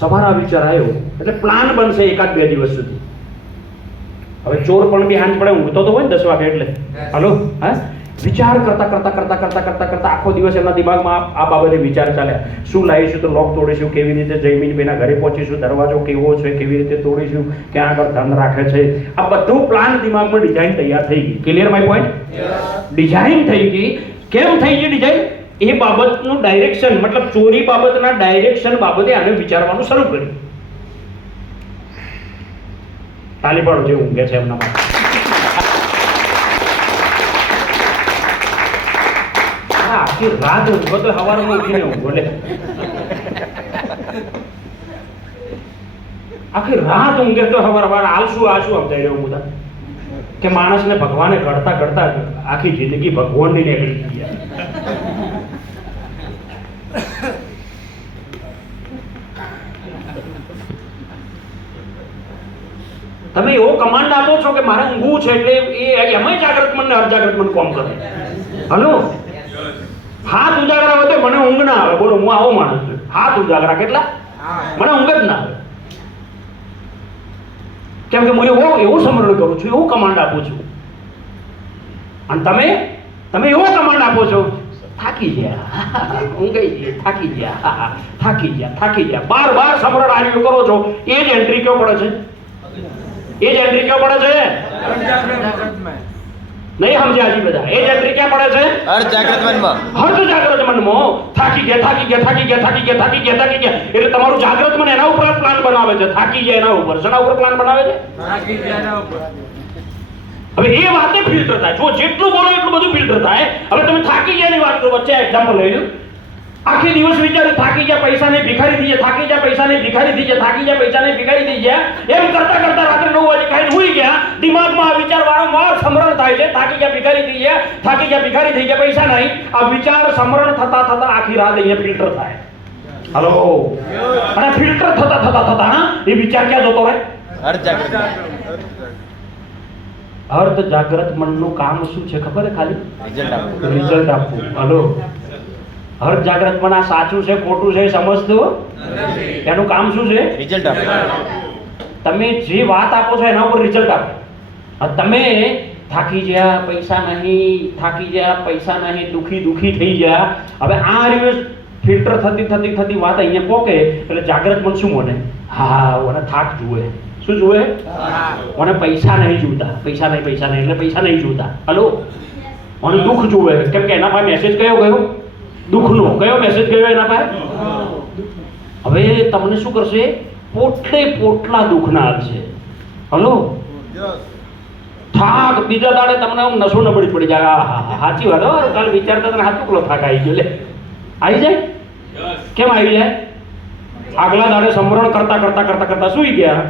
સવારે આ વિચાર આવ્યો એટલે પ્લાન બનશે એકાદ બે દિવસ સુધી. હવે ચોર પણ બી હાંજ પડે ઊંઘતો તો હોય ને 10 વાગે એટલે હાલો હા વિચાર કરતા આખો દિવસ એમના દિમાગમાં આ બાબતે વિચાર ચાલ્યા. શું લાવીશું તો લોક તોડીશું, કેવી રીતે જયમીનભાઈના ઘરે પહોંચીશું, દરવાજો કેવો છે, કેવી રીતે તોડીશું, ક્યાં આગળ ધન રાખે છે, આ બધું પ્લાન દિમાગમાં ડિઝાઇન તૈયાર થઈ ગઈ. Clear my point? ડિઝાઇન થઈ ગઈ. કેમ થઈ ગઈ ડિઝાઇન? એ બાબતનું ડાયરેક્શન મતલબ ચોરી બાબતના ડાયરેક્શન બાબતે આને વિચારવાનું શરૂ કર્યું. તાલી પાડો જે ઊંઘે છે એમના માટે. આખી રાત ઊંઘો તો સવારમાં ઉઠીને ઊંઘો લે. આખી રાત ઊંઘે તો સવાર આલશું સમજાઈ રહ્યું બધા કે માણસને ભગવાને ઘડતા ઘડતા આખી જિંદગી ભગવાનની નીકળી ગઈ. તમે એવો કમાન્ડ આપો છો કે મારે ઊંઘવું છે એટલે એ એમાંય જાગ્રત મન ને અર્ધજાગ્રત મન કોમ કરે. હલો હાથ ઉજાગરા વધે મને ઊંઘ ના આવે. બોલો હું આવો માણસ છું. હાથ ઉજાગરા કેટલા મને ઊંઘ જ ના આવે. કેમ કે હું એવું સમરણ કરું છું, એવું કમાન્ડ આપું છું. અને તમે એવો કમાન્ડ આપો છો થાકી ગયા ઊંઘાઈ ગઈ, થાકી ગયા બાર સમરણ આર્યું કરો છો. એ જ એન્ટ્રી ક્યાં પડે છે? એ જ એન્ટ્રી ક્યાં પડે છે? નહીં સમજ્યા હજી બધા? એ જ એન્ટ્રી ક્યાં પડે છે? અર્ધજાગ્રત મનમાં. થાકી ગયા એટલે તમારું જાગ્રત મન એના ઉપર પ્લાન બનાવે છે. થાકી જાય એના ઉપર. શેના ઉપર પ્લાન બનાવે છે? હવે એ વાતે ફિલ્ટર થાય. જો જેટલું બોલો એટલું બધું ફિલ્ટર થાય. હવે તમે થાકી ગયા ની વાત કરો. વચ્ચે એક્ઝામ્પલ લઈ લો. આખી દિવસ વિચાર્યું થાકી ગયા, પૈસા નહીં ભિખારી થઈ ગયા, થાકી ગયા, પૈસા નહીં ભિખારી થઈ ગયા, થાકી ગયા, પૈસા નહીં ભિખારી થઈ ગયા. એમ કરતા રાત્રે 9 વાગે ખાઈને સૂઈ ગયા. દિમાગમાં આ વિચાર વારંવાર સમરણ થાય છે. થાકી ગયા, ભિખારી થઈ ગયા, થાકી ગયા, ભિખારી થઈ ગયા, પૈસા નહીં. આ વિચાર સમરણ થતા આખી રાત અહીંયા ફિલ્ટર થાય. હલો અને ફિલ્ટર થતા એ વિચાર ક્યાં જતો રહે? અર્ધ જાગ્રત મનનું કામ શું છે ખબર છે? ખાલી રિઝલ્ટ આપવું. હલો અર્ધ જાગ્રત મન આ સાચું છે ખોટું છે સમજતું એનું કામ શું છે? રિઝલ્ટ આપવું. તમે જે વાત આપો છો એના ઉપર રિઝલ્ટ આપો. તમે થાકી ગયા, પૈસા નહીં, દુખી થઈ ગયા. હવે આ રિવર્સ ફિલ્ટર થતી વાત અહીંયા પોકે એટલે જાગ્રત મન શું મને? હા મને થાક જુએ. શું જુએ? મને પૈસા નહીં જોતા. પૈસા નહીં એટલે પૈસા નહીં જોતા. હલો મને દુઃખ જુએ. કેમ કે એના પાસે મેસેજ કયો ગયો? દુઃખનો. કયો મેસેજ ગયો એના પાસે? હવે તમને શું કરશે? પોટલા દુઃખના આવશે. હલો થાક બીજા દાડે તમને આમ નસો નબળી પડી જાય. સાચી વાત. કાલ વિચારતા તને હાથુકલો થાક આવી ગયો. લે આવી જાય. કેમ આવી જાય? આગલા દાડે સમરણ કરતા સૂઈ ગયા.